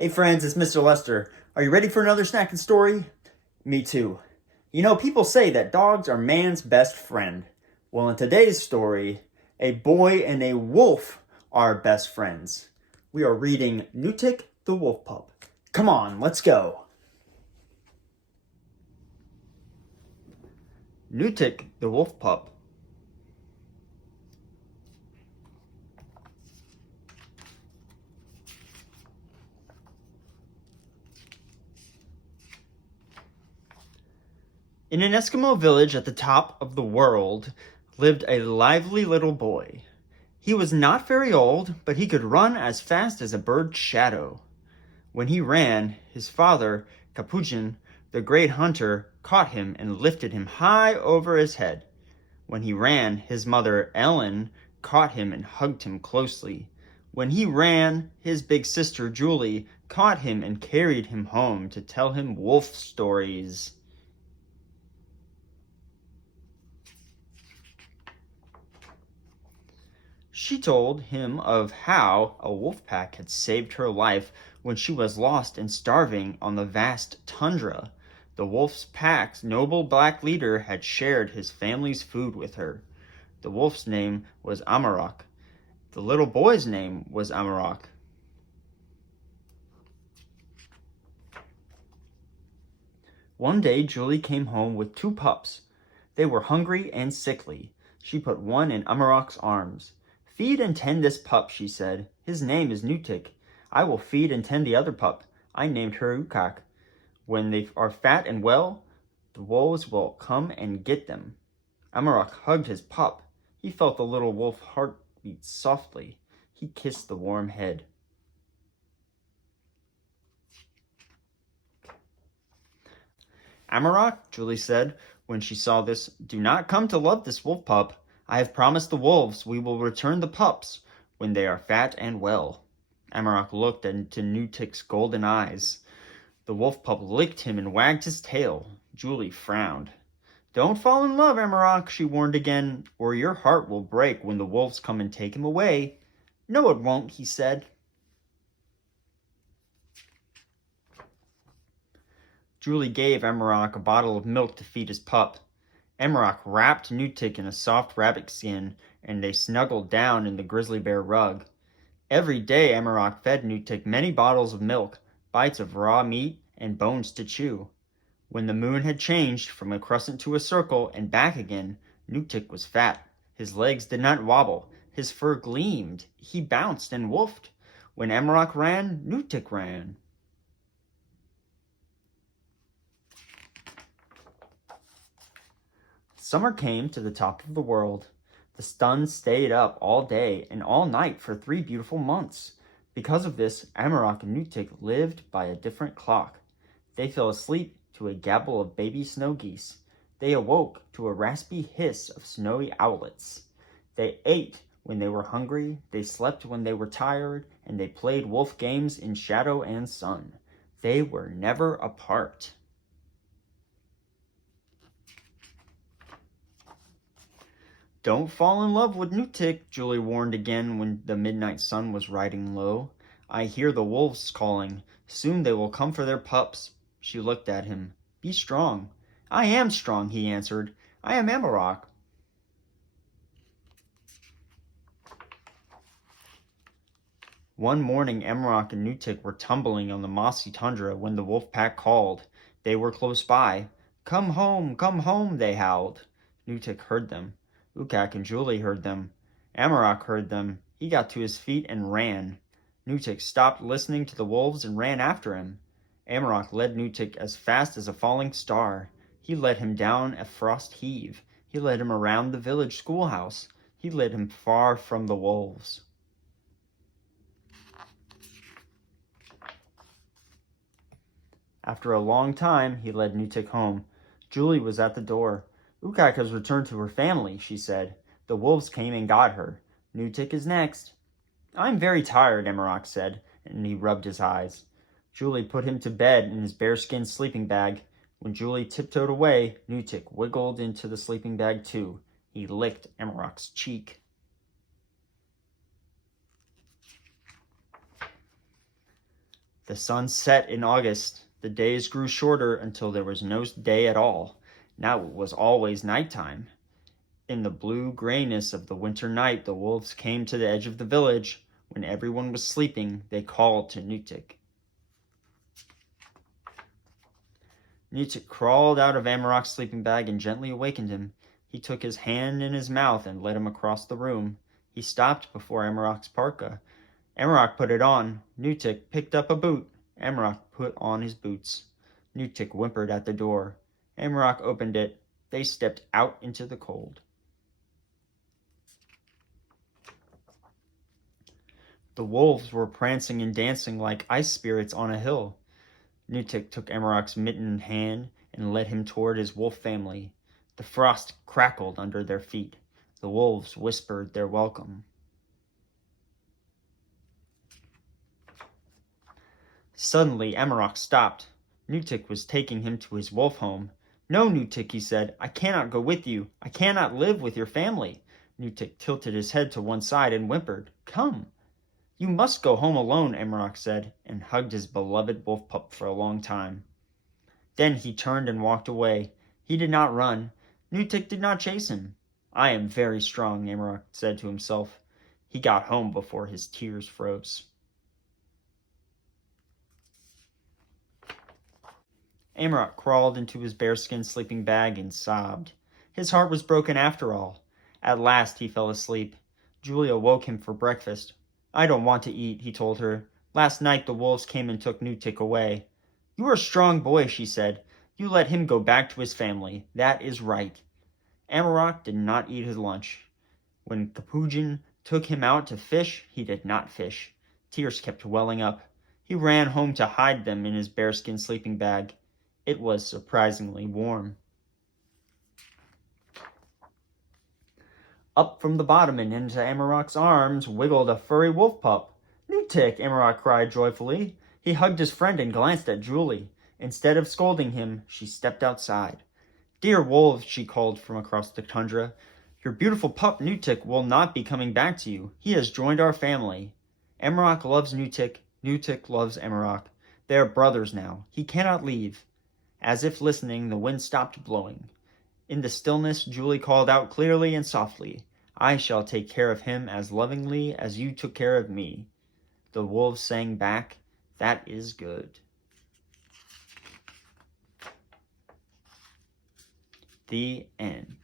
Hey friends, it's Mr. Lester. Are you ready for another snacking story? Me too. You know, people say that dogs are man's best friend. Well, in today's story, a boy and a wolf are best friends. We are reading Nutik the Wolf Pup. Come on, let's go. Nutik the Wolf Pup. In an Eskimo village at the top of the world lived a lively little boy. He was not very old, but he could run as fast as a bird's shadow. When he ran, his father, Capuchin, the great hunter, caught him and lifted him high over his head. When he ran, his mother, Ellen, caught him and hugged him closely. When he ran, his big sister, Julie, caught him and carried him home to tell him wolf stories. She told him of how a wolf pack had saved her life when she was lost and starving on the vast tundra. The wolf's pack's noble black leader had shared his family's food with her. The wolf's name was Amarok. The little boy's name was Amarok. One day Julie came home with two pups. They were hungry and sickly. She put one in Amarok's arms. "Feed and tend this pup," she said. "His name is Nutik. I will feed and tend the other pup. I named her Ukak. When they are fat and well, the wolves will come and get them." Amarok hugged his pup. He felt the little wolf heart beat softly. He kissed the warm head. "Amarok," Julie said when she saw this, "do not come to love this wolf pup. I have promised the wolves we will return the pups when they are fat and well." Amarok looked into Nutik's golden eyes. The wolf pup licked him and wagged his tail. Julie frowned. "Don't fall in love, Amarok," she warned again, "or your heart will break when the wolves come and take him away." "No, it won't," he said. Julie gave Amarok a bottle of milk to feed his pup. Amarok wrapped Nutik in a soft rabbit skin, and they snuggled down in the grizzly bear rug. Every day Amarok fed Nutik many bottles of milk, bites of raw meat, and bones to chew. When the moon had changed from a crescent to a circle and back again, Nutik was fat. His legs did not wobble. His fur gleamed. He bounced and woofed. When Amarok ran, Nutik ran. Summer came to the top of the world. The sun stayed up all day and all night for 3 beautiful months. Because of this, Amarok and Nutik lived by a different clock. They fell asleep to a gabble of baby snow geese. They awoke to a raspy hiss of snowy owlets. They ate when they were hungry, they slept when they were tired, and they played wolf games in shadow and sun. They were never apart. "Don't fall in love with Nutik," Julie warned again when the midnight sun was riding low. "I hear the wolves calling. Soon they will come for their pups." She looked at him. "Be strong." "I am strong," he answered. "I am Amarok." One morning Amarok and Nutik were tumbling on the mossy tundra when the wolf pack called. They were close by. Come home," they howled. Nutik heard them. Ukak and Julie heard them. Amarok heard them. He got to his feet and ran. Nutik stopped listening to the wolves and ran after him. Amarok led Nutik as fast as a falling star. He led him down a frost heave. He led him around the village schoolhouse. He led him far from the wolves. After a long time, he led Nutik home. Julie was at the door. "Ukak has returned to her family," she said. "The wolves came and got her. Nutik is next." "I'm very tired," Amarok said, and he rubbed his eyes. Julie put him to bed in his bearskin sleeping bag. When Julie tiptoed away, Nutik wiggled into the sleeping bag too. He licked Amarok's cheek. The sun set in August. The days grew shorter until there was no day at all. Now it was always nighttime. In the blue grayness of the winter night, the wolves came to the edge of the village. When everyone was sleeping, they called to Nutik. Nutik crawled out of Amarok's sleeping bag and gently awakened him. He took his hand in his mouth and led him across the room. He stopped before Amarok's parka. Amarok put it on. Nutik picked up a boot. Amarok put on his boots. Nutik whimpered at the door. Amarok opened it. They stepped out into the cold. The wolves were prancing and dancing like ice spirits on a hill. Nutik took Amarok's mittened hand and led him toward his wolf family. The frost crackled under their feet. The wolves whispered their welcome. Suddenly, Amarok stopped. Nutik was taking him to his wolf home. "No, Nutik," he said, "I cannot go with you. I cannot live with your family." Nutik tilted his head to one side and whimpered, "Come." "You must go home alone," Amarok said, and hugged his beloved Wolf Pup for a long time. Then he turned and walked away. He did not run. Nutik did not chase him. "I am very strong," Amarok said to himself. He got home before his tears froze. Amarok crawled into his bearskin sleeping bag and sobbed. His heart was broken after all. At last he fell asleep. Julia woke him for breakfast. "I don't want to eat," he told her. "Last night the wolves came and took Nutik away." "You are a strong boy," she said. "You let him go back to his family. That is right." Amarok did not eat his lunch. When Capuchin took him out to fish, he did not fish. Tears kept welling up. He ran home to hide them in his bearskin sleeping bag. It was surprisingly warm. Up from the bottom and into Amarok's arms wiggled a furry wolf pup. "Nutik!" Amarok cried joyfully. He hugged his friend and glanced at Julie. Instead of scolding him, she stepped outside. "Dear wolves," she called from across the tundra, "your beautiful pup Nutik will not be coming back to you. He has joined our family. Amarok loves Nutik. Nutik loves Amarok. They are brothers now. He cannot leave." As if listening, the wind stopped blowing. In the stillness, Julie called out clearly and softly, "I shall take care of him as lovingly as you took care of me." The wolves sang back, "That is good." The end.